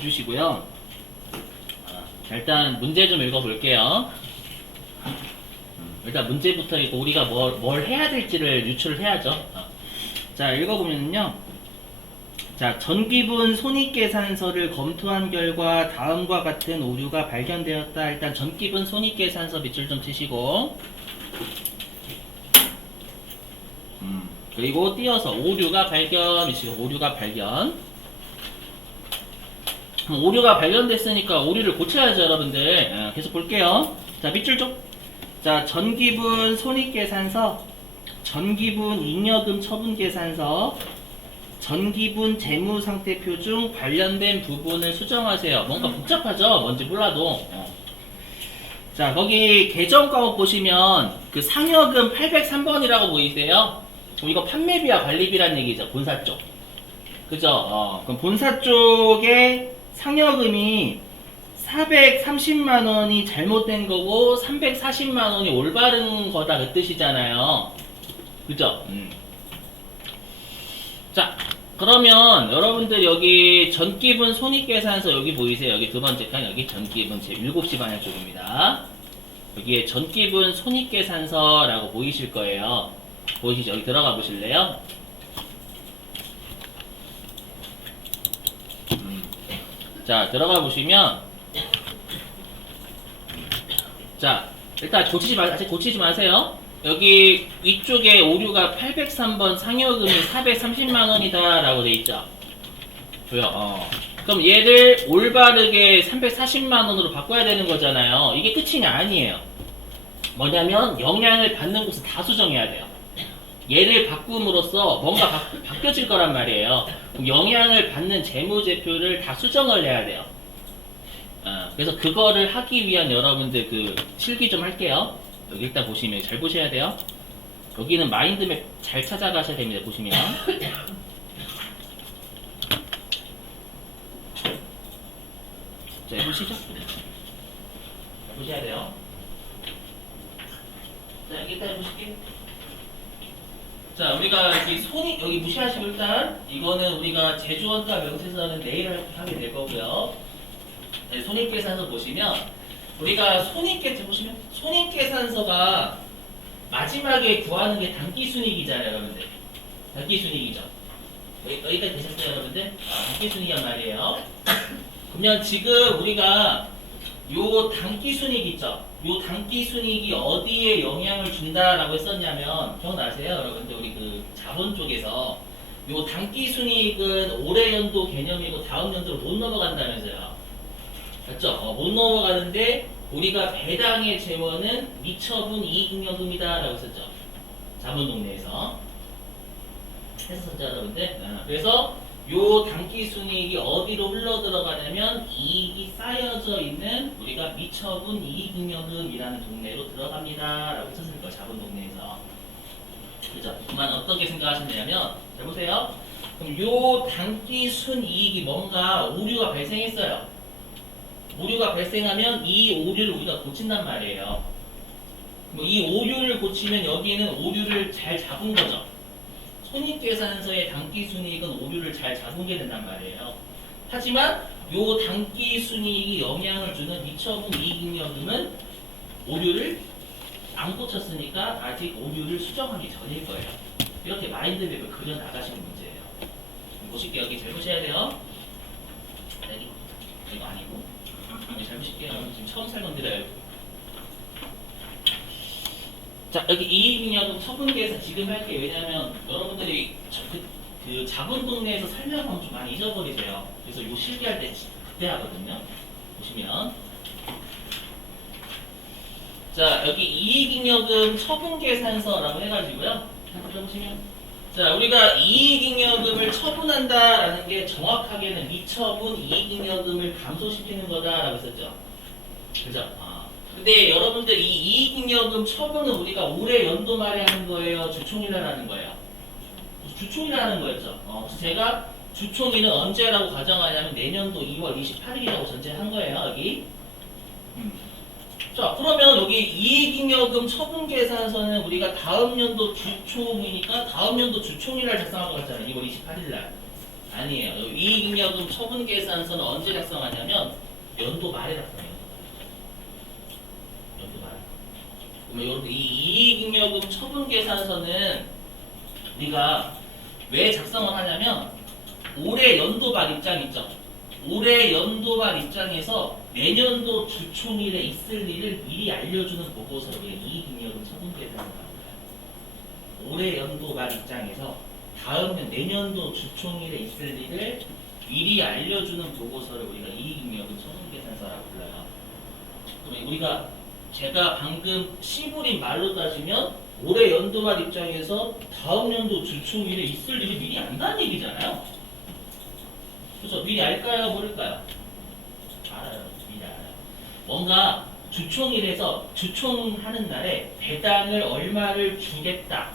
봐주시고요. 자, 일단 문제 좀 읽어볼게요. 일단 문제부터 읽고 우리가 뭘 해야 될지를 유추를 해야죠. 자, 읽어보면요. 자, 전기분 손익계산서를 검토한 결과 다음과 같은 오류가 발견되었다. 일단 전기분 손익계산서 밑줄 좀 치시고, 그리고 띄어서 오류가 발견이시고, 오류가 발견. 오류가 발견됐으니까 오류를 고쳐야죠, 여러분들. 계속 볼게요. 자, 밑줄 좀. 자, 전기분 손익계산서, 전기분 잉여금 처분계산서, 전기분 재무상태표 중 관련된 부분을 수정하세요. 뭔가 복잡하죠? 뭔지 몰라도. 자, 거기 계정과목 보시면 그 상여금 803번이라고 보이세요? 이거 판매비와 관리비란 얘기죠. 본사 쪽. 그죠? 그럼 본사 쪽에 상여금이 430만 원이 잘못된 거고 340만 원이 올바른 거다 그 뜻이잖아요. 그죠? 자, 그러면 여러분들 여기 전기분 손익계산서 여기 보이세요? 여기 두 번째 칸 여기 전기분 제 7시 방향 쪽입니다. 여기에 전기분 손익계산서라고 보이실 거예요. 보이시죠? 여기 들어가 보실래요? 자, 들어가 보시면 자, 일단 아직 고치지 마세요. 여기 위쪽에 오류가 803번 상여금이 430만 원이다 라고 돼 있죠. 보여? 그럼 얘를 올바르게 340만 원으로 바꿔야 되는 거잖아요. 이게 끝이냐? 아니에요. 뭐냐면 영향을 받는 곳은 다 수정해야 돼요. 얘를 바꿈으로써 뭔가 바뀌어질 거란 말이에요. 그럼 영향을 받는 재무제표를 다 수정을 해야 돼요. 그래서 그거를 하기 위한 여러분들 그 실기 좀 할게요. 여기 일단 보시면 잘 보셔야 돼요. 여기는 마인드맵 잘 찾아가셔야 됩니다. 보시면 자, 해보시죠. 잘 보셔야 돼요. 자, 여기 일단 해보실게요. 자, 우리가 여기 무시하시고 일단 이거는 우리가 제조원가 명세서는 내일 하게 될 거고요. 네, 손익계산서 보시면 우리가 손익계산서가 마지막에 구하는 게 단기순이익이잖아요, 여러분들. 단기순이익이죠. 여기까지 되셨어요, 여러분들? 단기순이익이란 말이에요. 그러면 지금 우리가 요 단기순이익 있죠? 요 단기순이익이 어디에 영향을 준다라고 했었냐면 기억나세요, 여러분들? 우리 그 자본 쪽에서 요 단기순이익은 올해 연도 개념이고 다음 연도로 못 넘어간다면서요. 맞죠? 못 넘어가는데 우리가 배당의 재원은 미처분 이익잉여금이다 라고 했었죠. 자본동네에서 했었죠, 여러분들. 그래서 요 단기순이익이 어디로 흘러들어가냐면 이익이 쌓여져 있는 우리가 미처분 이익잉여금이라는 동네로 들어갑니다 라고 했었을 거예요, 자본동네에서. 그죠? 그만 어떻게 생각하셨냐면 잘 보세요. 그럼 요 단기순이익이 뭔가 오류가 발생했어요. 오류가 발생하면 이 오류를 우리가 고친단 말이에요. 이 오류를 고치면 여기는 오류를 잘 잡은 거죠. 손익계산서의 단기순이익은 오류를 잘 잡은 게 된단 말이에요. 하지만 요 단기순이익이 영향을 주는 미처분 이익잉여금은 오류를 안 고쳤으니까 아직 오류를 수정하기 전일 거예요. 이렇게 마인드맵을 그려 나가시는 문제예요. 보실게요. 여기 잘 보셔야 돼요. 여기 이거 아니고. 잘 보실게요. 지금 처음 설명드려요. 자, 여기 이익잉여금 처분계산 지금 할게요. 왜냐면 여러분들이 그 자본동네에서 설명하면 좀 많이 잊어버리세요. 그래서 요 실기할 때 그때 하거든요. 보시면 자, 여기 이익잉여금 처분계산서라고 해가지고요. 한번 보시면 자, 우리가 이익잉여금을 처분한다라는 게 정확하게는 미처분 이익잉여금을 감소시키는 거다라고 했었죠. 그죠? 근데 여러분들 이 이익잉여금 처분은 우리가 올해 연도 말에 하는 거예요? 주총이날 하는 거예요? 주총이날 하는 거였죠. 그래서 제가 주총일은 언제라고 가정하냐면 내년도 2월 28일이라고 전제한 거예요, 여기. 자, 그러면 여기 이익잉여금 처분계산서는 우리가 다음 연도 주총이니까 다음 연도 주총일날 작성한 것 같잖아요. 2월 28일 날. 아니에요. 이익잉여금 처분 계산서는 언제 작성하냐면 연도 말에 작성해요. 연도 말. 그러면 여러분 이 이익잉여금 처분 계산서는 우리가 왜 작성을 하냐면 올해 연도발 입장 있죠. 올해 연도발 입장에서 내년도 주총일에 있을 일을 미리 알려주는 보고서를 이익잉여금 처분 계산을 합니다. 올해 연도발 입장에서 다음 내년도 주총일에 있을 일을 미리 알려주는 보고서를 우리가 이익잉여금 처분 계산서라고 불러요. 그러면 우리가 제가 방금 시부린 말로 따지면 올해 연도말 입장에서 다음 연도 주총일에 있을 일이 미리 안다는 얘기잖아요. 그래서 미리 알까요? 모를까요? 알아요. 미리 알아요. 뭔가 주총일에서 주총하는 날에 배당을 얼마를 주겠다.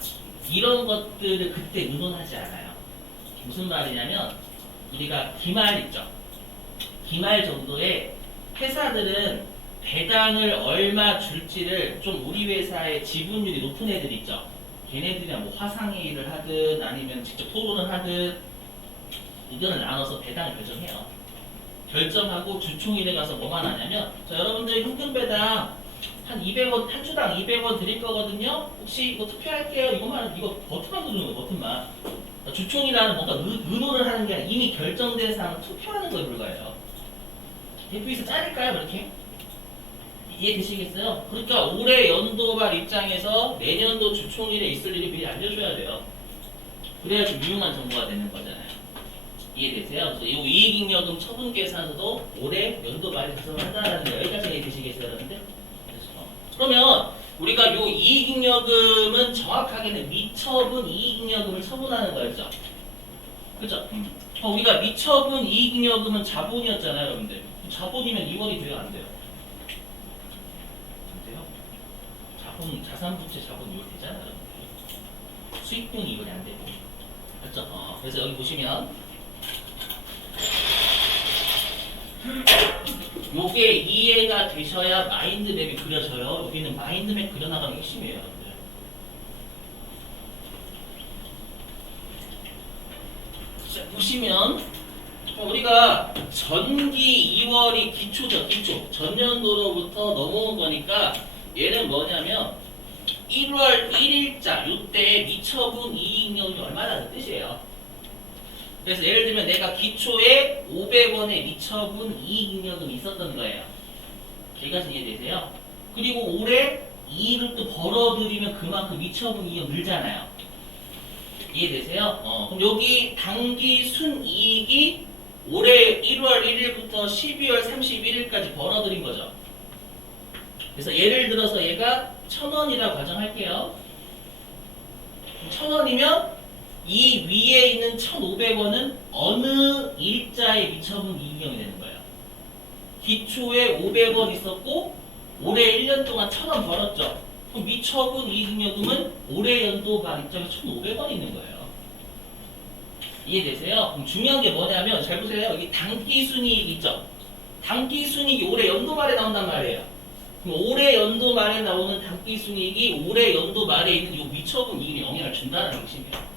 이런 것들을 그때 의논하지 않아요. 무슨 말이냐면 우리가 기말 있죠. 기말 정도에 회사들은 배당을 얼마 줄지를 좀 우리 회사의 지분율이 높은 애들 있죠. 걔네들이랑 뭐 화상회의를 하든 아니면 직접 토론을 하든 의견을 나눠서 배당을 결정해요. 결정하고 주총일에 가서 뭐만 하냐면 자, 여러분들 현금 배당 한 200원, 한 주당 200원 드릴 거거든요. 혹시 이거 투표할게요. 이거만, 이거 버튼만 누르는 거예요, 버튼만. 주총이라는 뭔가 의논을 하는 게 아니라 이미 결정된 사항을 투표하는 거에 불과해요. 대표이사 짜릴까요, 이렇게? 이해되시겠어요? 그러니까 올해 연도발 입장에서 내년도 주총일에 있을 일이 미리 알려줘야 돼요. 그래야 좀 유용한 정보가 되는 거잖아요. 이해되세요? 그래서 이 이익잉여금 처분 계산서도 올해 연도발에 작성한다는 거 여기까지 이해되시겠어요, 여러분들? 그러면 우리가 요 이익잉여금은 정확하게는 미처분 이익잉여금을 처분하는 거였죠. 그죠? 우리가 미처분 이익잉여금은 자본이었잖아요, 여러분들. 자본이면 이월이 돼요, 안 돼요? 안 돼요? 자본, 자산부채 자본 이월 되잖아요, 여러분들. 수익병이 이월이 안 되고. 맞죠? 그래서 여기 보시면 요게 이해가 되셔야 마인드맵이 그려져요. 여기는 마인드맵 그려나가는 게 핵심이에요, 여러분들. 자, 보시면 우리가 전기 2월이 기초죠, 기초. 전년도로부터 넘어온 거니까 얘는 뭐냐면 1월 1일자 요때 미처분 이익잉여금이 얼마라는 뜻이에요. 그래서 예를 들면 내가 기초에 500원의 미처분 이익잉여금이 있었던 거예요. 여기까지 이해되세요? 그리고 올해 이익을 또 벌어들이면 그만큼 미처분 이익 늘잖아요. 이해되세요? 그럼 여기 당기 순이익이 올해 1월 1일부터 12월 31일까지 벌어들인 거죠. 그래서 예를 들어서 얘가 1,000원이라고 가정할게요. 1,000원이면 이 위에 있는 1,500원은 어느 일자에 미처분 이익잉여금이 되는 거예요. 기초에 500원 있었고 올해 1년 동안 1,000원 벌었죠. 그럼 미처분 이익잉여금은 올해 연도 말 입장에서 1,500원 있는 거예요. 이해되세요? 그럼 중요한 게 뭐냐면 잘 보세요. 여기 당기순이익 있죠. 당기순이익이 올해 연도 말에 나온단 말이에요. 그럼 올해 연도 말에 나오는 당기순이익이 올해 연도 말에 있는 이 미처분 이익에 영향을 준다는 핵심이에요.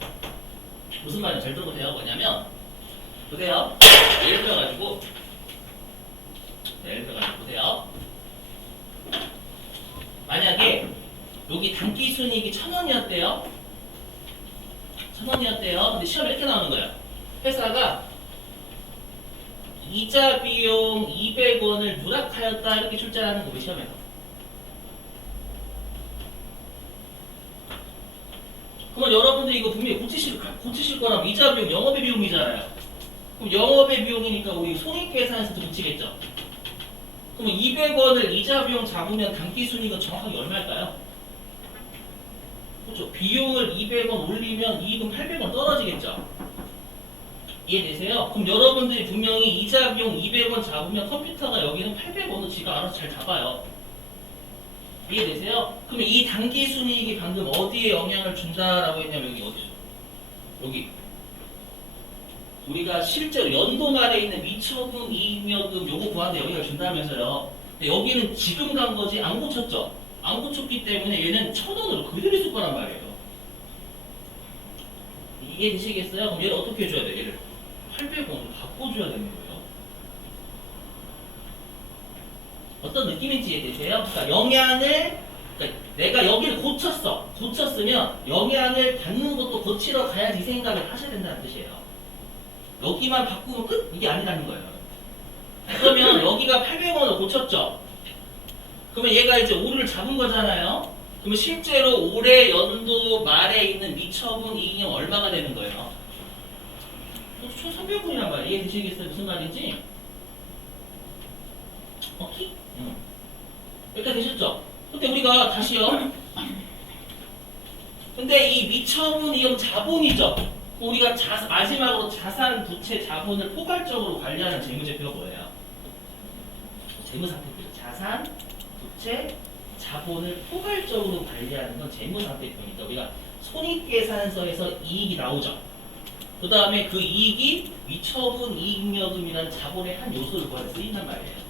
무슨 말인지 잘 들어보세요. 뭐냐면 보세요. 예를 들어가지고 보세요. 만약에 여기 당기순이익이 1,000원이었대요. 1,000원이었대요. 근데 시험에 이렇게 나오는 거예요. 회사가 이자 비용 200원을 누락하였다 이렇게 출제하는 거예요. 시험에서. 그러면 여러분들이 이거 분명히 고치실 거라면 이자 비용 영업의 비용이잖아요. 그럼 영업의 비용이니까 우리 손익계산에서도 고치겠죠. 그러면 200원을 이자 비용 잡으면 당기순이익은 정확하게 얼마일까요? 그렇죠. 비용을 200원 올리면 이익은 800원 떨어지겠죠. 이해되세요? 그럼 여러분들이 분명히 이자 비용 200원 잡으면 컴퓨터가 여기는 800원을 지가 알아서 잘 잡아요. 이해되세요? 그러면 이 당기순이익이 방금 어디에 영향을 준다라고 했냐면 여기 어디죠? 여기 우리가 실제로 연도 말에 있는 미처분 이익잉여금 요거 구하는데 영향을 준다면서요. 근데 여기는 지금 간 거지 안 고쳤죠? 안 고쳤기 때문에 얘는 1,000원으로 그대로 있을 거란 말이에요. 이해되시겠어요? 그럼 얘를 어떻게 해줘야 돼? 얘를 800원을 바꿔줘야 되는 거예요. 어떤 느낌인지 이해되세요? 그러니까 그러니까 내가 여기를 고쳤으면 영향을 받는 것도 고치러 가야지 이 생각을 하셔야 된다는 뜻이에요. 여기만 바꾸면 끝? 이게 아니라는 거예요. 그러면 여기가 800원을 고쳤죠? 그러면 얘가 이제 오류를 잡은 거잖아요? 그러면 실제로 올해 연도 말에 있는 미처분 이익은 얼마가 되는 거예요? 1,300원이란 말이에요. 이해되시겠어요? 무슨 말인지? 오케이? 여기까지 되셨죠? 근데 우리가 다시요. 근데 이 미처분 이익은 자본이죠? 우리가 마지막으로 자산, 부채, 자본을 포괄적으로 관리하는 재무제표가 뭐예요? 재무상태표죠. 자산, 부채, 자본을 포괄적으로 관리하는 건 재무상태표니까 우리가 손익계산서에서 이익이 나오죠. 그 다음에 그 이익이 미처분 이익잉여금이라는 자본의 한 요소를 구하는 데 쓰인단 말이에요.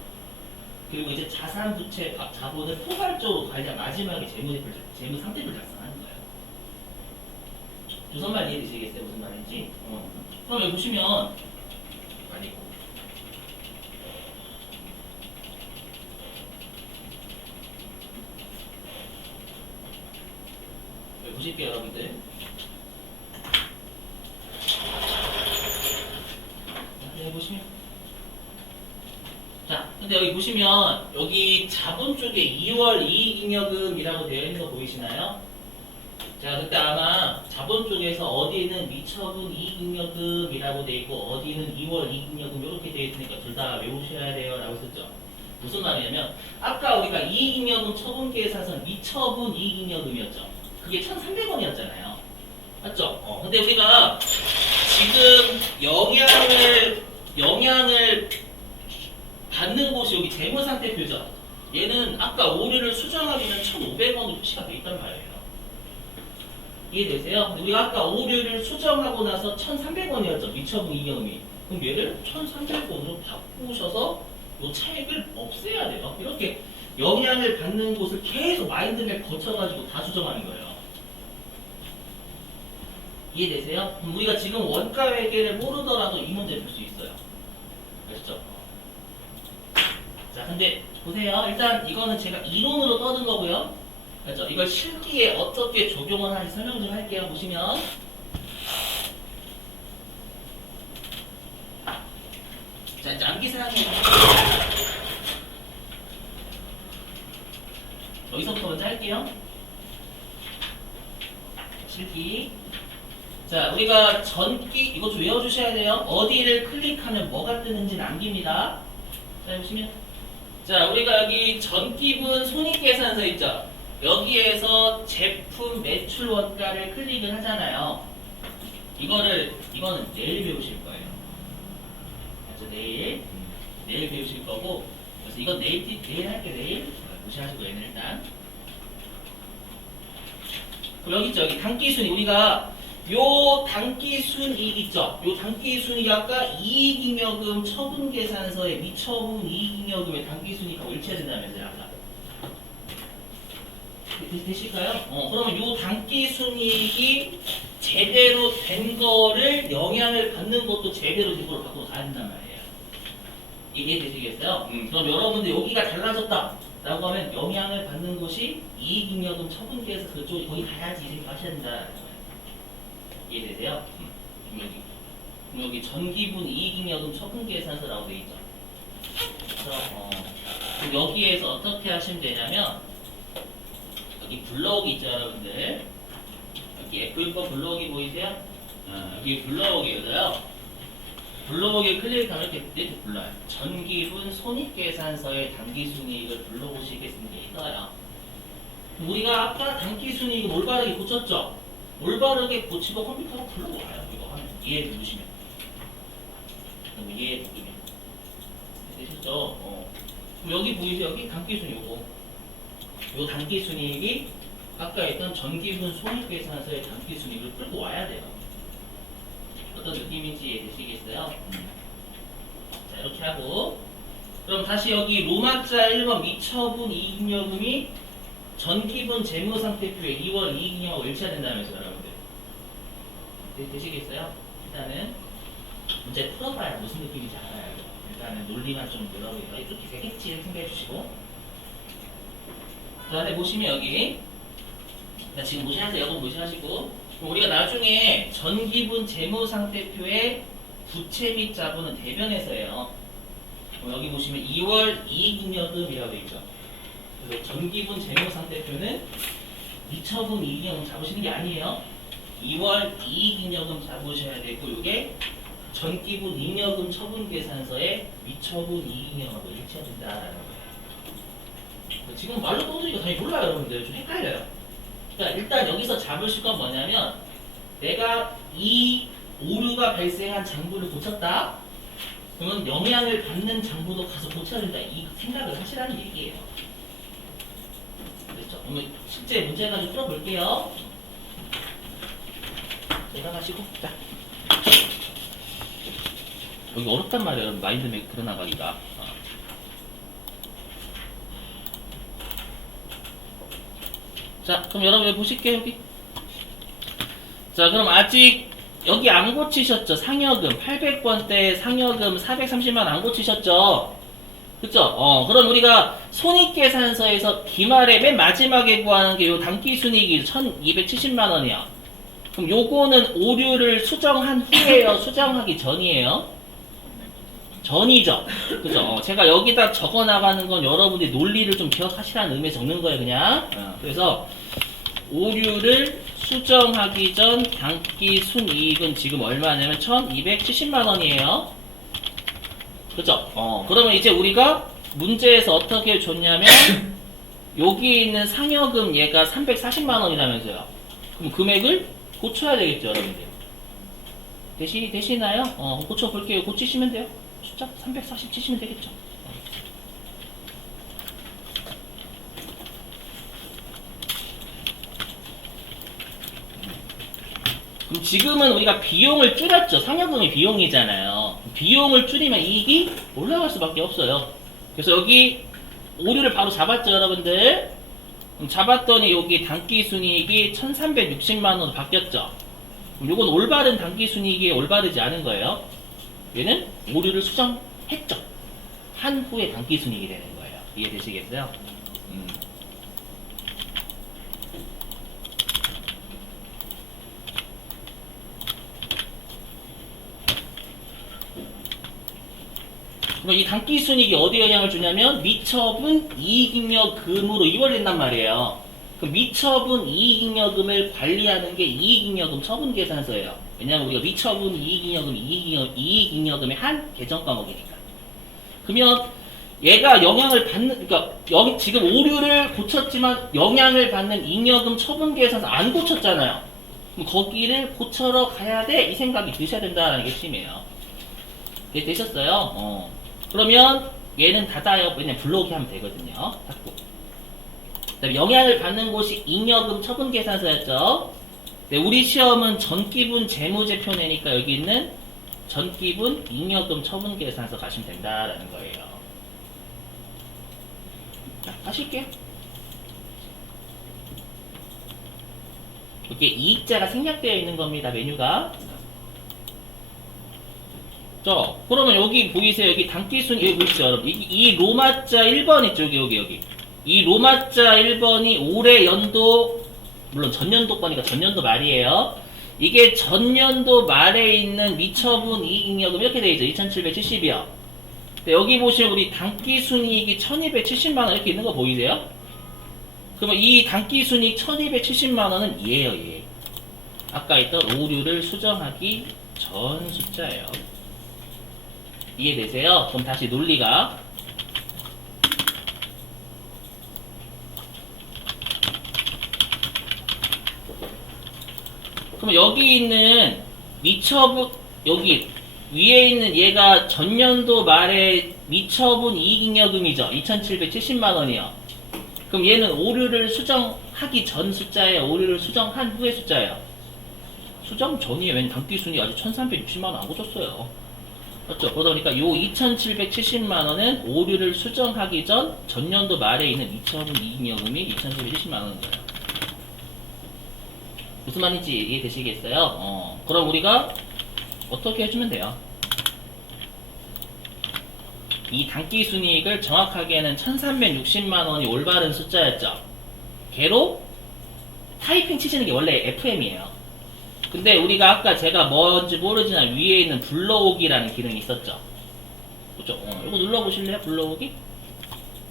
그리고 이제 자산, 부채, 자본을 포괄적으로 관리한 마지막에 재무상태표를 작성하는 거예요. 무슨 말 이해되시겠어요? 무슨 말인지? 그럼 여기 보시면 아니고 여기 보실게요, 여러분들. 여기 보시면 자, 근데 여기 보시면 여기 자본 쪽에 2월 이익잉여금이라고 되어 있는 거 보이시나요? 자, 그때 아마 자본 쪽에서 어디는 미처분 이익잉여금이라고 되어 있고 어디는 2월 이익잉여금 이렇게 되어 있으니까 둘 다 외우셔야 돼요 라고 했었죠. 무슨 말이냐면 아까 우리가 이익잉여금 처분계획사선 미처분 이익잉여금이었죠. 그게 1,300원이었잖아요. 맞죠? 근데 우리가 지금 영향을 받는 곳이 여기 재무상태표죠. 얘는 아까 오류를 수정하기는 1,500원으로 표시가 돼 있단 말이에요. 이해되세요? 근데 우리가 아까 오류를 수정하고 나서 1,300원이었죠. 미처분 이익잉여금이. 그럼 얘를 1,300원으로 바꾸셔서 이 차액을 없애야 돼요. 이렇게 영향을 받는 곳을 계속 마인드맵 거쳐가지고 다 수정하는 거예요. 이해되세요? 그럼 우리가 지금 원가회계를 모르더라도 이 문제 볼 수 있어요. 아시죠? 자, 근데 보세요. 일단 이거는 제가 이론으로 떠든 거고요. 그렇죠? 이걸 실기에 어떻게 적용을 하는지 설명 좀 할게요. 보시면 자, 이제 암기사항이 여기서부터 먼저 할게요. 실기. 자, 우리가 전기 이거 좀 외워주셔야 돼요. 어디를 클릭하면 뭐가 뜨는지 남깁니다. 자, 보시면 자, 우리가 여기 전기분 손익계산서 있죠. 여기에서 제품 매출 원가를 클릭을 하잖아요. 이거는 내일 배우실 거예요. 그렇죠? 내일 배우실 거고. 그래서 이건 내일 할게요. 내일 무시하시고 얘는 일단. 그럼 여기 있죠. 여기 단기순위 우리가 요 단기순이익 있죠? 요 단기순이익 아까 이익잉여금 처분계산서에 미처분 이익잉여금의 단기순이익과 일치해야 된다면서요. 아까 되실까요? 그러면 요 단기순이익이 제대로 된 거를 영향을 받는 것도 제대로 된 걸로 갖고 가야 된단 말이에요. 이해되시겠어요? 그럼 여러분들 여기가 달라졌다 라고 하면 영향을 받는 것이 이익잉여금 처분계에서 그쪽이 거기 가야지 이 생각 하셔야 된다. 이해되세요? 여기 전기분 이익잉여금 처분계산서라고 되어 있죠. 그래서 그럼 여기에서 어떻게 하시면 되냐면 여기 불러오기 있죠, 여러분들. 여기 F6번 불러오기 보이세요? 여기 불러오기거든요. 불러오기 클릭하면 이렇게 불러요. 전기분 손익계산서의 단기순이익을 불러보시겠습니까? 이거요. 우리가 아까 단기순이익 올바르게 고쳤죠? 올바르게 고치고 컴퓨터가 불러와요. 이거 하면 이해 누르시면. 그럼 이해 누르면 되셨죠? 그럼 여기 보이세요? 여기 단기순이익 요 단기순이익이 아까 했던 전기분 손익계산서의 단기순이익을 끌고 와야 돼요. 어떤 느낌인지 이해되시겠어요? 자, 이렇게 하고 그럼 다시 여기 로마자 1번 미처분 이익잉여금이 전기분 재무상태표에 2월 이익잉여금하고 일치해야 된다면서요, 여러분들. 되시겠어요? 일단은 문제 풀어봐야 무슨 느낌인지 알아요. 일단은 논리만 좀 여러분이 이렇게 되겠지 이렇게 생각해 주시고 그 다음에 보시면 여기 지금 무시하세요. 여러분 무시하시고 그럼 우리가 나중에 전기분 재무상태표의 부채 및 자본은 대변에서예요. 여기 보시면 2월 이익잉여금이라고 되어 있죠. 그래서 전기분 재무상태표는 미처분 이익잉여금 잡으시는 게 아니에요. 2월 이익잉여금 잡으셔야 되고 이게 전기분 잉여금 처분계산서에 미처분 이익잉여금하고 일치해야 된다라는 거예요. 지금 말로 떠드니까 당연히 몰라요, 여러분들. 좀 헷갈려요. 그러니까 일단 여기서 잡으실 건 뭐냐면 내가 이 오류가 발생한 장부를 고쳤다. 그러면 영향을 받는 장부도 가서 고쳐야 된다. 이 생각을 하시라는 얘기예요. 그렇죠? 그러면 실제 문제 가지고 풀어볼게요. 내려가시고 자 여기 어렵단 말이에요. 마인드맵 그려나가기가. 자, 그럼 여러분 보실게요, 여기. 자, 그럼 아직 여기 안 고치셨죠? 상여금 800번대 상여금 430만 안 고치셨죠? 그쵸? 그럼 우리가 손익계산서에서 기말에 맨 마지막에 구하는 게 요 당기순이익이 1270만 원이야. 그럼 요거는 오류를 수정한 후에요? 수정하기 전이에요? 전이죠. 그죠? 제가 여기다 적어 나가는 건 여러분들이 논리를 좀 기억하시라는 의미에서 적는 거예요, 그냥. 그래서 오류를 수정하기 전 당기 순이익은 지금 얼마냐면 1270만 원이에요. 그죠? 그러면 이제 우리가 문제에서 어떻게 줬냐면 여기 있는 상여금 얘가 340만 원이라면서요. 그럼 금액을 고쳐야 되겠죠, 여러분들. 되시나요? 고쳐볼게요. 고치시면 돼요. 숫자 340 치시면 되겠죠. 그럼 지금은 우리가 비용을 줄였죠. 상여금이 비용이잖아요. 비용을 줄이면 이익이 올라갈 수밖에 없어요. 그래서 여기 오류를 바로 잡았죠, 여러분들. 그럼 잡았더니 여기 당기순이익이 1360만 원으로 바뀌었죠. 그럼 이건 올바른 당기순이익이 올바르지 않은 거예요. 얘는 오류를 수정했죠. 한 후에 당기순이익이 되는 거예요. 이해되시겠어요? 그럼 이 당기순이익이 어디에 영향을 주냐면 미처분 이익잉여금으로 이월된단 말이에요. 그 미처분 이익잉여금을 관리하는 게 이익잉여금 처분계산서예요. 왜냐하면 우리가 미처분 이익잉여금, 이익잉여금의 한 계정 과목이니까. 그러면 얘가 영향을 받는, 그러니까 여기 지금 오류를 고쳤지만 영향을 받는 잉여금 처분계산서 안 고쳤잖아요. 그럼 거기를 고쳐러 가야 돼? 이 생각이 드셔야 된다는 게 핵심이에요. 되셨어요? 그러면 얘는 닫아요. 왜냐면 불러오기 하면 되거든요. 닫고. 그다음에 영향을 받는 곳이 잉여금 처분계산서였죠. 네, 우리 시험은 전기분 재무제표 내니까 여기 있는 전기분 잉여금 처분계산서 가시면 된다라는 거예요. 자, 가실게요. 이렇게 이익자가 생략되어 있는 겁니다. 메뉴가. 자, 그러면 여기 보이세요? 여기 당기순 여기 보이시죠, 여러분? 이 로마자 1번 있죠, 여기. 이 로마자 1번이 올해 연도, 물론 전년도 거니까 전년도 말이에요. 이게 전년도 말에 있는 미처분 이익잉여금 이렇게 되어 있죠. 2770이요. 여기 보시면 우리 당기순이익이 1270만원 이렇게 있는 거 보이세요? 그러면 이 당기순이익 1270만원은 얘예요, 얘. 아까 있던 오류를 수정하기 전 숫자예요. 이해되세요? 그럼 다시 논리가 그럼 여기 있는 미처분 여기 위에 있는 얘가 전년도 말에 미처분 이익잉여금이죠. 2770만원이요. 그럼 얘는 오류를 수정하기 전 숫자예요? 오류를 수정한 후의 숫자예요? 수정 전이에요. 왜냐면 당기순이 아직 1360만원 안 고쳤어요. 맞죠? 그러다 보니까 요 2770만원은 오류를 수정하기 전 전년도 말에 있는 미처분 이익잉여금이 2770만원인 거예요. 무슨 말인지 이해되시겠어요? 그럼 우리가 어떻게 해주면 돼요? 이 단기순이익을 정확하게는 1360만 원이 올바른 숫자였죠. 걔로 타이핑 치시는 게 원래 FM이에요. 근데 우리가 아까 제가 뭔지 모르지만 위에 있는 불러오기라는 기능이 있었죠. 그죠? 이거 눌러보실래요? 불러오기?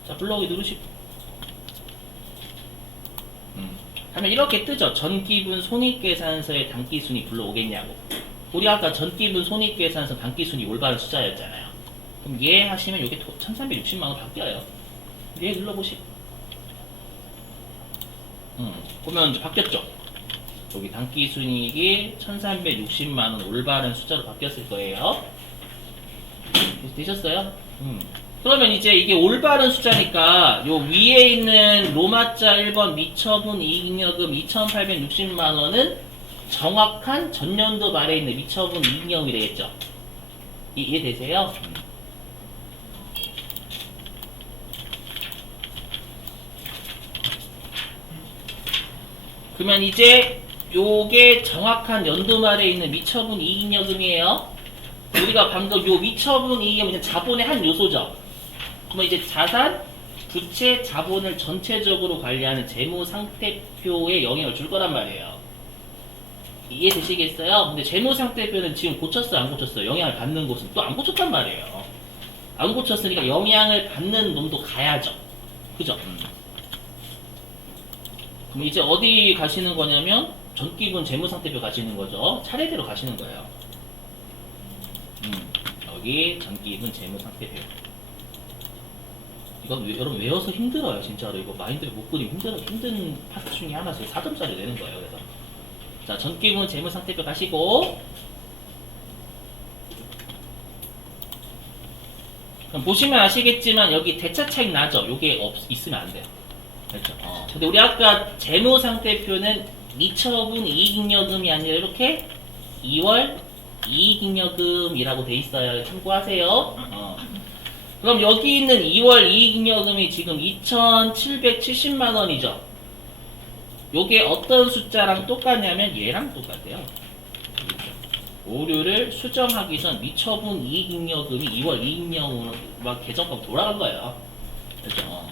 자, 불러오기 누르시고. 하면 이렇게 뜨죠. 전기분 손익계산서의 단기순이 불러오겠냐고. 우리 아까 전기분 손익계산서 단기순이 올바른 숫자였잖아요. 그럼 얘 하시면 이게 1360만 원 바뀌어요. 얘 눌러보시고. 보면 이제 바뀌었죠. 여기 단기순이익이 1360만 원 올바른 숫자로 바뀌었을 거예요. 되셨어요? 그러면 이제 이게 올바른 숫자니까 요 위에 있는 로마자 1번 미처분 이익잉여금 2860만 원은 정확한 전년도 말에 있는 미처분 이익잉여금이 되겠죠. 이해되세요? 그러면 이제 요게 정확한 연도 말에 있는 미처분 이익잉여금이에요. 우리가 방금 요 미처분 이익잉여금은 자본의 한 요소죠. 그러면 이제 자산, 부채, 자본을 전체적으로 관리하는 재무상태표에 영향을 줄 거란 말이에요. 이해되시겠어요? 근데 재무상태표는 지금 고쳤어요? 안 고쳤어요? 영향을 받는 곳은 또 안 고쳤단 말이에요. 안 고쳤으니까 영향을 받는 놈도 가야죠. 그죠? 그럼 이제 어디 가시는 거냐면 전기분 재무상태표 가시는 거죠. 차례대로 가시는 거예요. 여기 전기분 재무상태표. 이건 여러분 외워서 힘들어요. 진짜로 이거 마인드를 못 그리면 힘든 파트 중에 하나씩 4점짜리 내는 거예요. 그래서 자, 전기분 재무상태표 가시고 그럼 보시면 아시겠지만 여기 대차 차익 나죠? 요게 있으면 안 돼요. 그렇죠? 근데 우리 아까 재무상태표는 미처분 이익잉여금이 아니라 이렇게 2월 이익잉여금이라고 돼 있어요. 참고하세요. 그럼 여기 있는 2월 이익잉여금이 지금 2,770만 원이죠. 요게 어떤 숫자랑 똑같냐면 얘랑 똑같아요. 오류를 수정하기 전 미처분 이익잉여금이 2월 이익잉여금으로 막 계정값 돌아간 거예요. 그렇죠?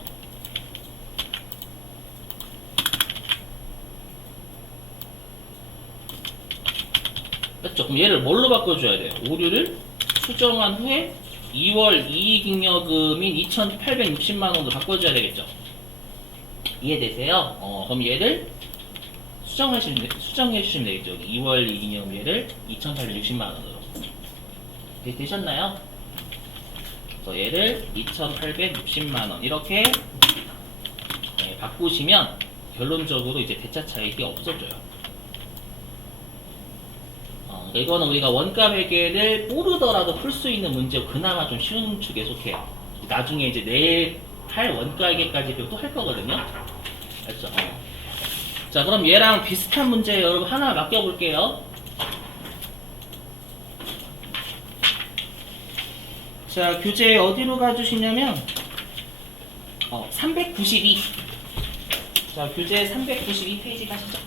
그렇죠? 그럼 얘를 뭘로 바꿔줘야 돼요? 오류를 수정한 후에 2월 이익잉여금인 2,860만 원으로 바꿔줘야 되겠죠? 이해되세요? 그럼 얘를 수정해 주시면 되겠죠? 2월 이익잉여금 얘를 2,860만 원으로. 되셨나요? 그래서 얘를 2,860만 원 이렇게 바꾸시면 결론적으로 이제 대차 차익이 없어져요. 이거는 우리가 원가 회계를 모르더라도 풀 수 있는 문제고 그나마 좀 쉬운 축에 속해요. 나중에 이제 내일 할 원가 회계까지 또 할 거거든요. 알죠? 자, 그럼 얘랑 비슷한 문제 여러분 하나 맡겨볼게요. 자, 교재 어디로 가주시냐면 392. 자, 교재 392페이지 가시죠.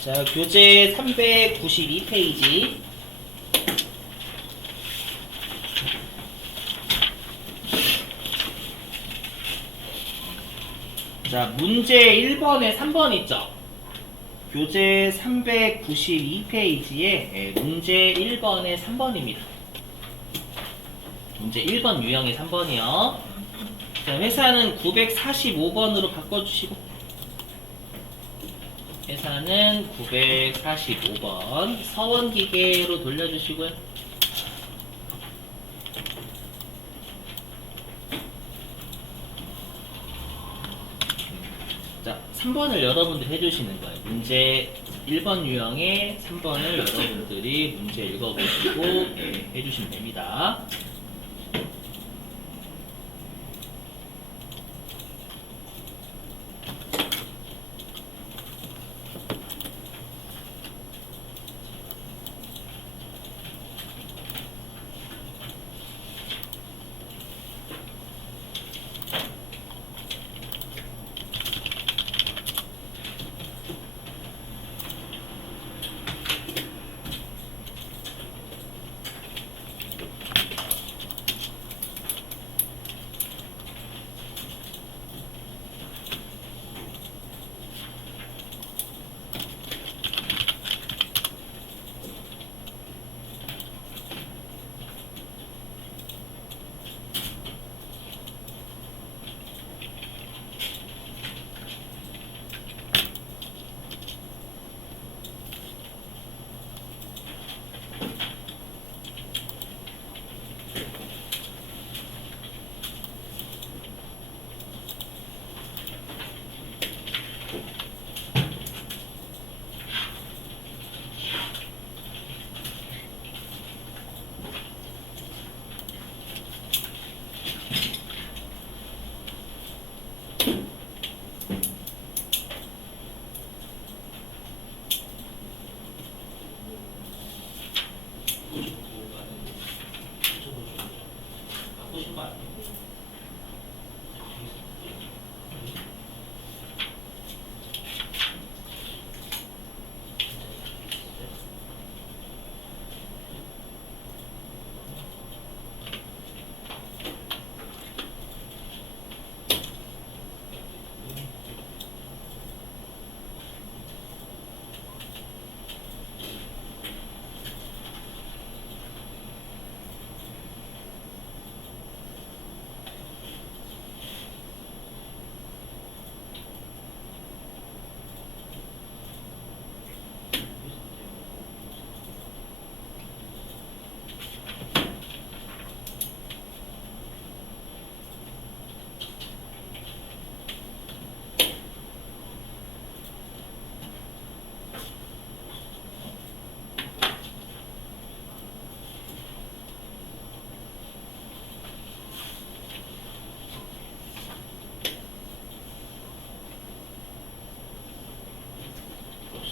자, 교재 392페이지. 자, 문제 1번에 3번 있죠? 교재 392페이지에 문제 1번에 3번입니다. 문제 1번 유형의 3번이요. 자, 회사는 945번으로 바꿔주시고 회사는 945번 서원기계로 돌려주시고요. 자, 3번을 여러분들이 해주시는 거예요. 문제 1번 유형의 3번을 여러분들이 문제 읽어보시고 해주시면 됩니다.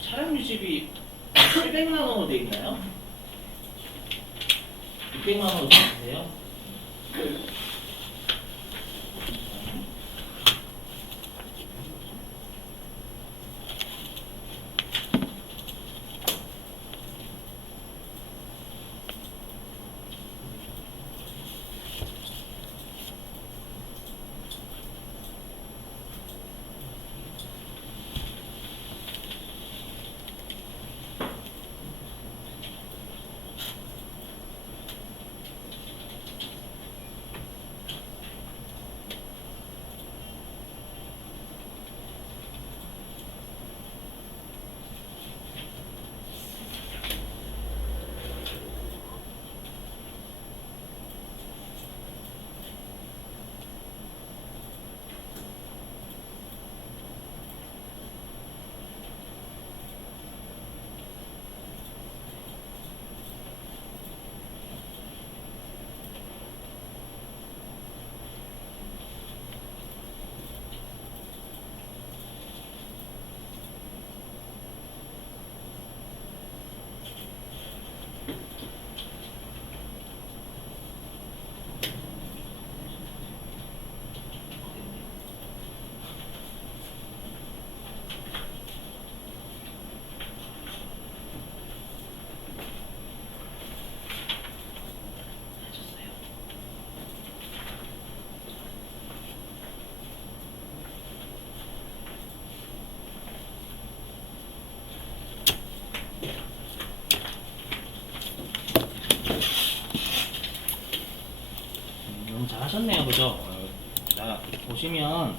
차량 유지비 700만 원으로 돼 있나요? 600만 원으로 돼 있으세요? 너무 잘하셨네요, 그죠? 자, 보시면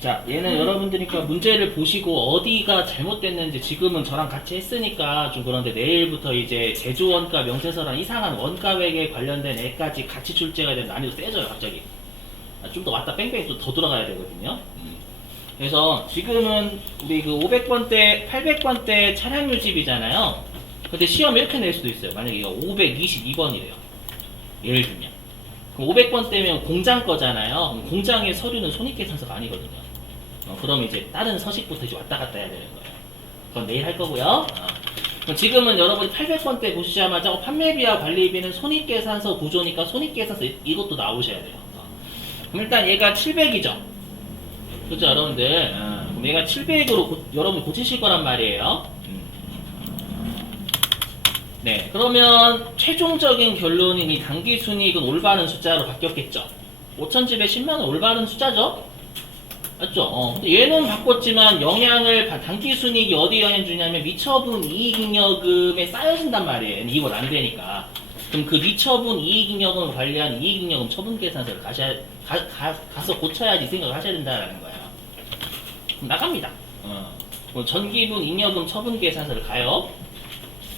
자, 얘는 여러분들이니까 문제를 보시고 어디가 잘못됐는지 지금은 저랑 같이 했으니까 좀 그런데 내일부터 이제 제조원가 명세서랑 이상한 원가액에 관련된 애까지 같이 출제가 되면 난이도 세져요, 갑자기. 좀 더 왔다 뺑뺑 또 더 돌아가야 되거든요. 그래서 지금은 우리 그 500번대, 800번대 차량 유지비잖아요. 근데 시험 이렇게 낼 수도 있어요. 만약에 이거 522번이래요. 예를 들면. 그럼 500번대면 공장 거잖아요. 그럼 공장의 서류는 손익계산서가 아니거든요. 그럼 이제 다른 서식부터 이제 왔다 갔다 해야 되는 거예요. 그건 내일 할 거고요. 그럼 지금은 여러분이 800번대 보시자마자 판매비와 관리비는 손익계산서 구조니까 손익계산서 이것도 나오셔야 돼요. 그럼 일단 얘가 700이죠. 그죠, 여러분들? 그럼 얘가 700으로 여러분 고치실 거란 말이에요. 네, 그러면 최종적인 결론인 이 당기순이익은 올바른 숫자로 바뀌었겠죠. 5,000집에 10만원 올바른 숫자죠? 맞죠? 근데 얘는 바꿨지만 영향을, 당기순이익이 어디 영향 주냐면 미처분 이익잉여금에 쌓여진단 말이에요. 이건 안 되니까. 그럼 그 미처분 이익잉여금을 관리한 이익잉여금 처분계산서를 가서 고쳐야지 생각을 하셔야 된다는 거예요. 그럼 나갑니다. 전기분 잉여금 처분계산서를 가요.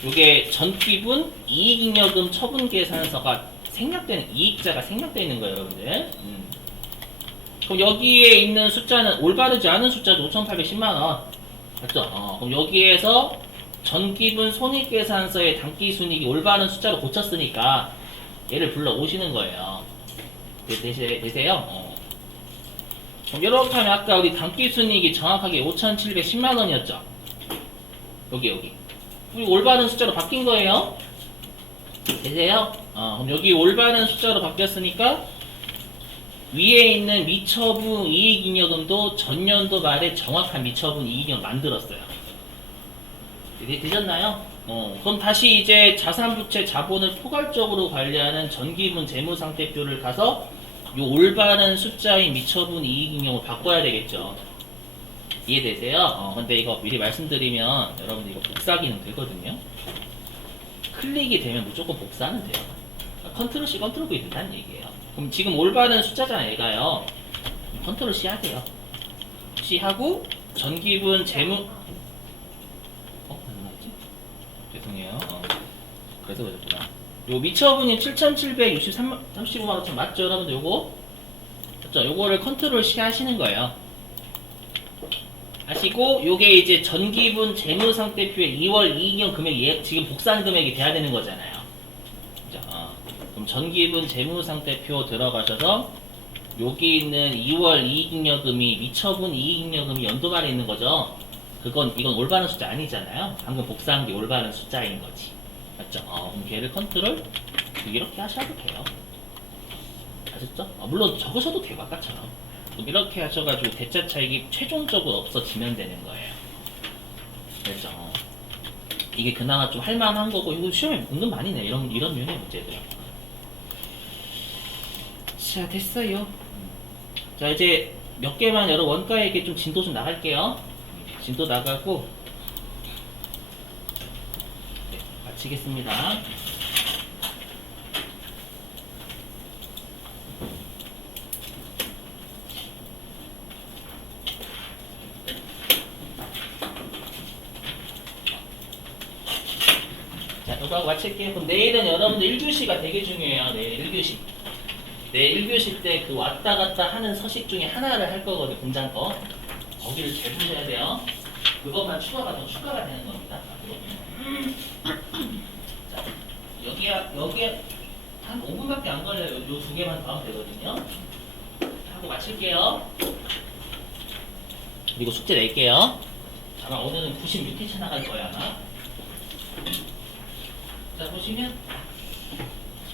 요게 전기분 이익잉여금 처분계산서가 생략되는, 이익자가 생략되어 있는 거예요, 여러분들. 그럼 여기에 있는 숫자는 올바르지 않은 숫자죠. 5,810만원. 맞죠? 그럼 여기에서 전기분 손익계산서의 당기순이익이 올바른 숫자로 고쳤으니까 얘를 불러 오시는 거예요. 되세요? 그럼 이렇게 하면 아까 우리 당기순이익이 정확하게 5,710만원이었죠? 여기. 우리 올바른 숫자로 바뀐 거예요. 되세요? 그럼 여기 올바른 숫자로 바뀌었으니까 위에 있는 미처분 이익잉여금도 전년도 말에 정확한 미처분 이익잉여금 만들었어요. 되셨나요? 그럼 다시 이제 자산부채 자본을 포괄적으로 관리하는 전기분 재무상태표를 가서 요 올바른 숫자인 미처분 이익잉여금을 바꿔야 되겠죠. 이해되세요? 근데 이거 미리 말씀드리면 여러분들 이거 복사 기능 되거든요. 클릭이 되면 무조건 복사하면 돼요. 컨트롤 C, 컨트롤 V 된다는 얘기예요. 그럼 지금 올바른 숫자잖아요, 얘가요. 컨트롤 C 하세요. C 하고 전기분 재무 안 나왔지? 죄송해요. 그래서 그랬구나. 요 미처분이 7,735만원 맞죠, 여러분들? 요거 맞죠? 요거를 컨트롤 C 하시는 거예요. 하시고 요게 이제 전기분 재무상태표의 2월 이익잉여 금액 지금 복사한 금액이 돼야 되는 거잖아요. 그죠? 그럼 전기분 재무상태표 들어가셔서 여기 있는 2월 이익잉여금이 미처분 이익잉여금이 연도말에 있는 거죠. 이건 올바른 숫자 아니잖아요. 방금 복사한 게 올바른 숫자인 거지. 맞죠? 그럼 걔를 컨트롤 이렇게 하셔도 돼요. 아셨죠? 물론 적으셔도 되고 아까처럼. 이렇게 하셔가지고 대차 차익이 최종적으로 없어지면 되는 거예요. 그렇죠? 이게 그나마 좀 할만한 거고 이거 시험에 은근 많이 내 이런 류의 문제들. 자 됐어요. 자 이제 몇 개만 여러 원가에게 좀 진도 좀 나갈게요. 진도 나가고 네, 마치겠습니다. 이거 하고 마칠게요. 그럼 내일은 여러분들 1교시가 되게 중요해요. 내일 1교시. 내일 1교시 때 그 왔다 갔다 하는 서식 중에 하나를 할 거거든요. 공장 거. 거기를 잘 보셔야 돼요. 그것만 추가가 되는 겁니다. 자, 여기에 한 5분밖에 안 걸려요. 요 두 개만 더 하면 되거든요. 하고 마칠게요. 그리고 숙제 낼게요. 아마 오늘은 96회차 나갈 거야, 아마. 자 보시면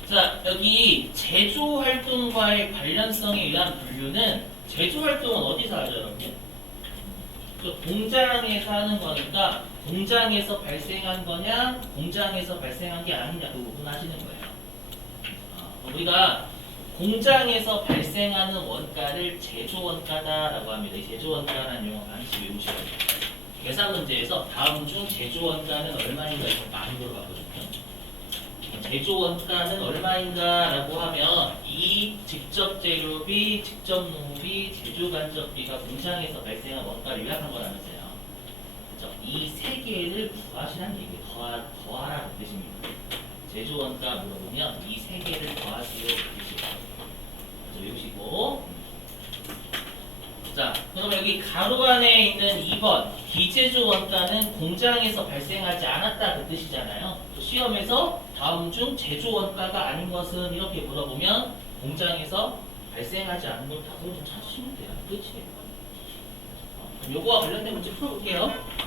자 여기 제조활동과의 관련성에 의한 분류는 제조활동은 어디서 하죠 여러분들? 공장에서 하는 거니까 공장에서 발생한 거냐 공장에서 발생한 게 아니냐 그 부분 하시는 거예요. 우리가 공장에서 발생하는 원가를 제조원가다라고 합니다. 이 제조원가라는 용어 반드시 외우셔야 돼요. 계산 문제에서 다음 중 제조원가는 얼마인가 이렇게 많이 물어봤거든요. 제조원가는 얼마인가라고 하면 이 직접 재료비, 직접 노무비, 제조간접비가 공장에서 발생한 원가를 요약한 거라면서요. 그렇죠? 이 세 개를 구하시라는 얘기예요. 더하라는 뜻입니다. 제조원가 물어보면 이 세 개를 더하세요. 그래서 외우시고 자, 그럼 여기 가로 안에 있는 2번 비제조 원가는 공장에서 발생하지 않았다 그 뜻이잖아요. 또 시험에서 다음 중 제조 원가가 아닌 것은 이렇게 물어보면 공장에서 발생하지 않은 걸 답으로 좀 찾으시면 돼요. 끝이에요. 그럼 요거와 관련된 문제 풀어볼게요.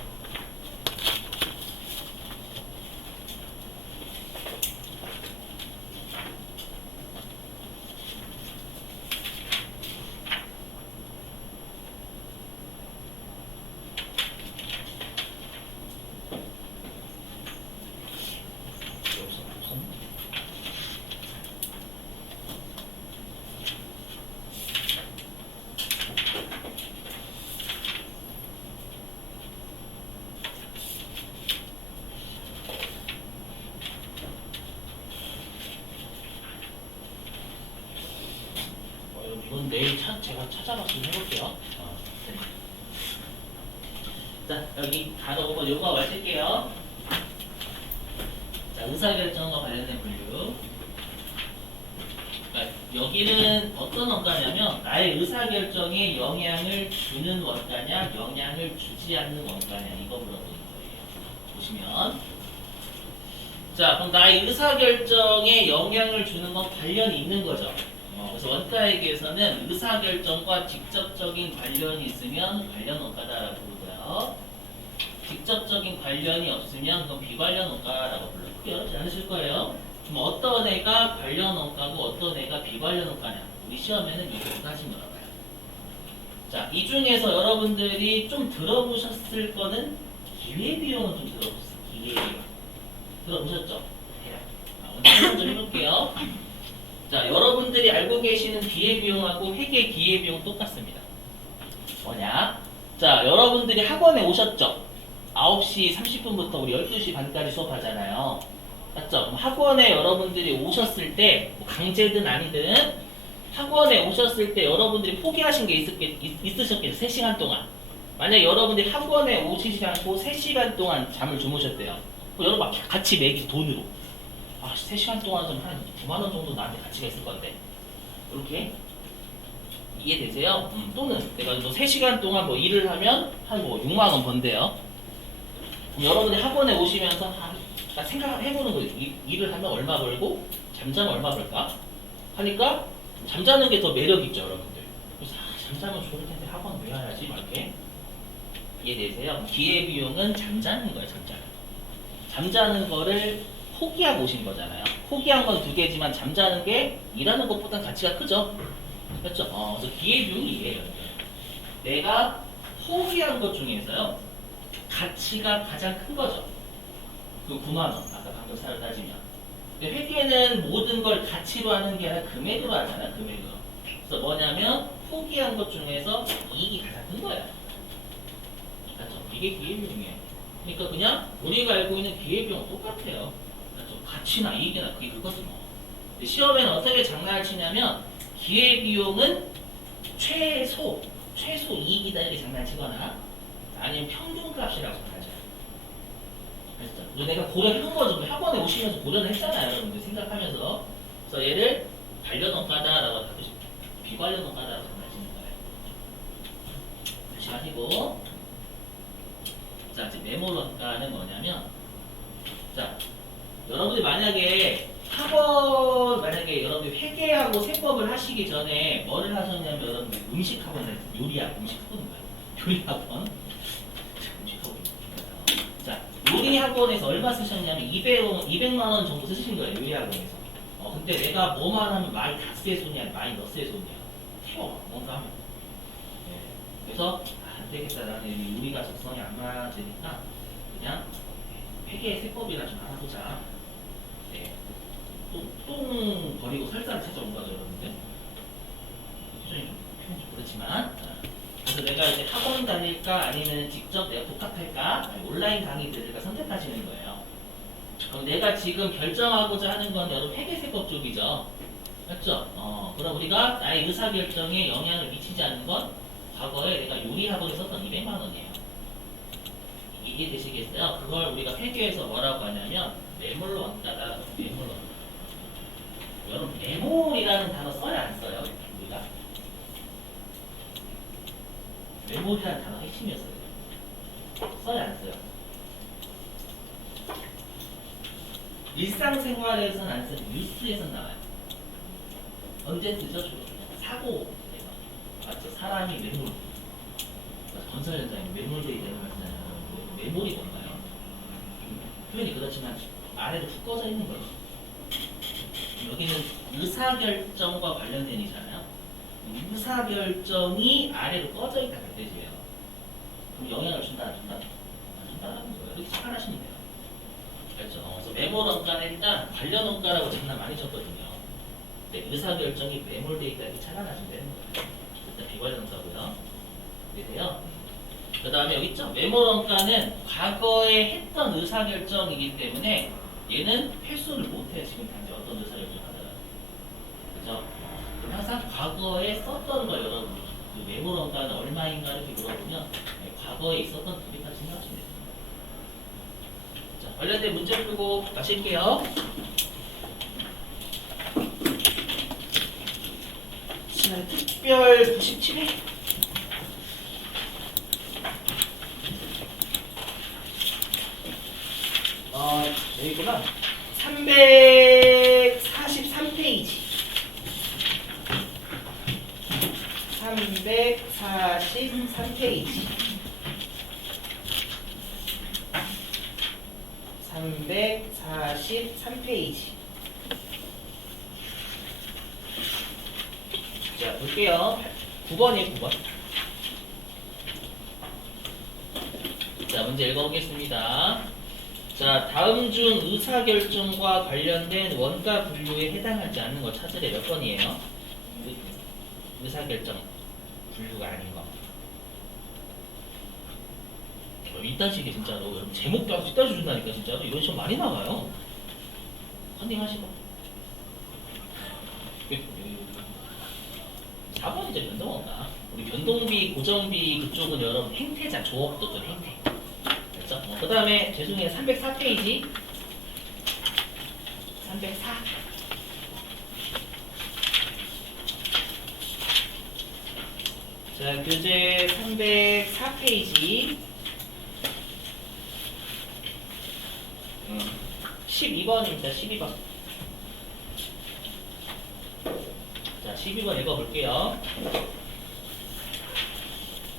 이건 내일 제가 찾아봐서 좀 해볼게요. 자, 여기 가로 5번 요거 마칠게요. 자, 의사결정과 관련된 분류. 그러니까 여기는 어떤 원가냐면 나의 의사결정에 영향을 주는 원가냐 영향을 주지 않는 원가냐 이거 물어보는 거예요. 보시면 자, 그럼 나의 의사결정에 영향을 주는 건 관련이 있는 거죠. 그래서 원가액에서는 의사결정과 직접적인 관련이 있으면 관련 원가다라고 부르고요. 직접적인 관련이 없으면 그건 비관련 원가라고 불러요. 크게 어렵지 않으실 거예요. 그럼 어떤 애가 관련 원가고 어떤 애가 비관련 원가냐? 우리 시험에는 이렇게 두 가지 물어봐요. 자, 이 중에서 여러분들이 좀 들어보셨을 거는 기회비용은 좀 들어보셨어요. 기회비용. 들어보셨죠? 네. 오늘 설명 좀 해볼게요. 자, 여러분들이 알고 계시는 기회비용하고 회계 기회비용 똑같습니다. 뭐냐? 자, 여러분들이 학원에 오셨죠? 9시 30분부터 우리 12시 반까지 수업하잖아요. 맞죠? 그럼 학원에 여러분들이 오셨을 때, 뭐 강제든 아니든, 학원에 오셨을 때 여러분들이 포기하신 게 있으셨겠죠? 3시간 동안. 만약에 여러분들이 학원에 오시지 않고 3시간 동안 잠을 주무셨대요. 그럼 여러분 같이 매기 돈으로. 아, 3시간 동안 좀 한 9만 원 정도 나한테 가치가 있을 건데. 이렇게. 이해되세요? 또는 내가 뭐 3시간 동안 뭐 일을 하면 한 뭐 6만 원 번대요. 그럼 여러분들이 학원에 오시면서 생각해보는 거예요. 일을 하면 얼마 벌고 잠자면 얼마 벌까? 하니까 잠자는 게 더 매력 있죠, 여러분들. 그래서 잠자면 좋을 텐데 학원 왜 와야지? 막 이렇게. 이해되세요? 기회비용은 잠자는 거예요, 잠자는. 잠자는 거를 포기하고 오신 거잖아요. 포기한 건 두 개지만 잠자는 게 일하는 것보단 가치가 크죠. 그렇죠? 그래서 기회비용이 이해해요. 내가 포기한 것 중에서요, 가치가 가장 큰 거죠. 그 9만 원, 아까 방금 사를 따지면. 근데 회계는 모든 걸 가치로 하는 게 아니라 금액으로 하잖아요, 금액으로. 그래서 뭐냐면 포기한 것 중에서 이익이 가장 큰 거예요. 맞죠? 이게 기회비용이에요. 그러니까 그냥 우리가 알고 있는 기회비용 똑같아요. 맞죠? 가치나 이익이나 그게 그거지 뭐. 근데 시험에는 어떻게 장난을 치냐면 기회비용은 최소 이익이다 이렇게 장난치거나 아니면 평균값이라고 하죠. 그래서 내가 고려해본 거죠. 학원에 오시면서 고려를 했잖아요, 여러분들 생각하면서. 그래서 얘를 관련 원가다라고 하듯이 비관련 원가다라고 말하시는 거예요. 다시 하시고, 자 이제 메모 원가는 뭐냐면, 자 여러분들 만약에 여러분들 회계하고 세법을 하시기 전에 뭐를 하셨냐면 여러분들 음식학원을 요리학원 음식학원인 거예요. 요리학원. 자, 요리학원에서 얼마 쓰셨냐면 200만 원 정도 쓰신 거예요, 요리학원에서. 근데 내가 뭐만 하면 마이너스의 손이야, 마이너스의 손이야. 태워, 뭔가 하면. 네. 그래서 안 되겠다, 나는 요리가 적성이 안 맞으니까 그냥 회계 세법이나 좀 알아보자. 네. 똥 버리고 설사를 찾아온 거죠, 여러분들. 표현이 좀 그렇지만. 그래서 내가 이제 학원 다닐까 아니면 직접 내가 독학할까 온라인 강의 들을까 선택하시는 거예요. 그럼 내가 지금 결정하고자 하는 건 여러분 회계세법 쪽이죠. 맞죠? 그럼 우리가 나의 의사결정에 영향을 미치지 않는 건 과거에 내가 요리학원에 썼던 200만 원이에요. 이해되시겠어요? 그걸 우리가 회계에서 뭐라고 하냐면 매몰 원가다. 매몰 원가. 여러분 매몰이라는 단어 써요, 안 써요? 우리가? 메모리라는 단어 핵심이었어요. 써요, 안 써요? 일상생활에서는 안 쓰고 뉴스에서는 나와요. 언제 쓰죠? 사고에서. 맞죠? 사람이 매몰. 건설 현장에 매몰되어 있다는 말씀이잖아요. 매몰이 뭔가요? 표현이 그렇지만 아래로 푹 꺼져 있는 거죠. 여기는 의사결정과 관련된 이잖아요. 의사결정이 아래로 꺼져 있다 그 뜻이에요. 그럼 영향을 준다 안 준다? 안 준다라는 거예요. 이렇게 착각하시면 돼요. 그렇죠? 그래서 매몰 원가는 일단 관련 원가라고 장난 많이 쳤거든요. 근데 의사결정이 매몰되어 있다 이렇게 착각하시면 되는 거예요. 일단 비관련 원가고요. 이해돼요? 그 다음에 여기 있죠? 매몰 원가는 과거에 했던 의사결정이기 때문에 얘는 회수를 못해요. 지금 당장 어떤 의사결정 하더라도. 그죠? 항상 과거에 썼던 거 여러분 그 매몰 원가는 얼마인가 이렇게 물어보면 과거에 있었던 둘이까지 생각하시면 됩니다. 자, 관련된 문제 풀고 마실게요. 자, 특별 97회 여기구나. 343페이지 343페이지 343페이지 볼게요. 9번이에요, 9번. 자, 문제 읽어보겠습니다. 자, 다음 중 의사결정과 관련된 원가 분류에 해당하지 않는 거 찾으래. 몇 번이에요? 의사결정 분류가 아닌 거. 이딴 식이 진짜로 여러분 제목도 아주 이따 주준다니까 진짜로 이런 시험 많이 나가요. 컨닝하시고 4번 이제 변동 없나? 우리 변동비, 고정비 그쪽은 여러분 행태자 조업도 또 행태. 됐죠? 그 다음에 죄송해요 304페이지 304 자, 교재 304페이지 12번입니다. 12번. 자, 12번 읽어볼게요.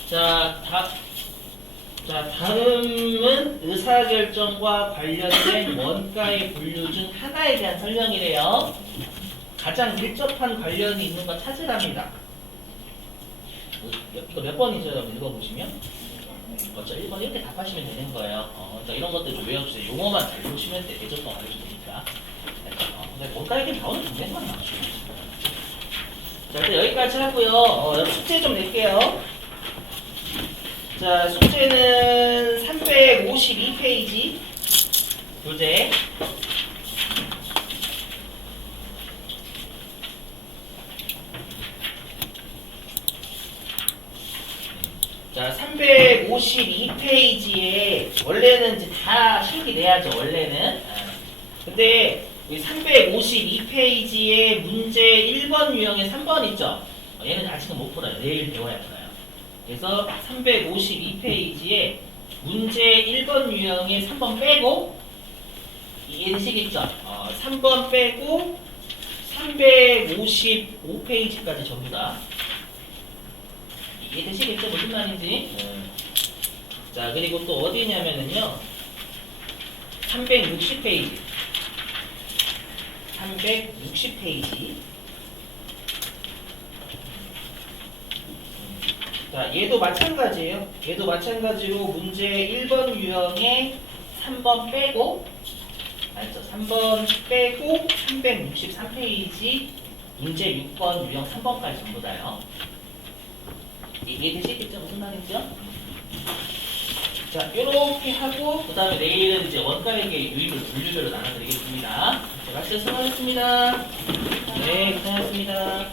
자, 다음은 의사결정과 관련된 원가의 분류 중 하나에 대한 설명이래요. 가장 밀접한 관련이 있는 거 찾으랍니다. 이거 몇 번이죠, 여러분? 읽어보시면? 그렇죠. 1번 이렇게 답하시면 되는 거예요. 그러니까 이런 것들 좀 외워주세요. 용어만 잘 보시면 돼. 대접법 알려주니까. 근데 원가에게 나오는 문제만 나와주세요. 자, 일단 여기까지 하고요. 여러분 숙제 좀 낼게요. 자, 숙제는 352페이지 교재. 자, 352페이지에 원래는 이제 다 실기 내야죠, 원래는. 근데 이 352페이지에 문제 1번 유형에 3번 있죠? 얘는 아직은 못 풀어요. 내일 배워야 풀어요. 그래서 352페이지에 문제 1번 유형에 3번 빼고 얘식있죠? 3번 빼고 355페이지까지 전부 다 이해되시겠죠? 무슨 말인지? 자, 그리고 또 어디냐면은요 360페이지 360페이지 자, 얘도 마찬가지예요. 얘도 마찬가지로 문제 1번 유형에 3번 빼고 알죠? 3번 빼고 363페이지 문제 6번 유형 3번까지 전부 다요. 이해되시겠죠? 무슨 말인지요? 자, 이렇게 하고 그 다음에 내일은 이제 원가액의 유입을 분류별로 나눠드리겠습니다. 제가 수고하셨습니다. 네, 고생하셨습니다.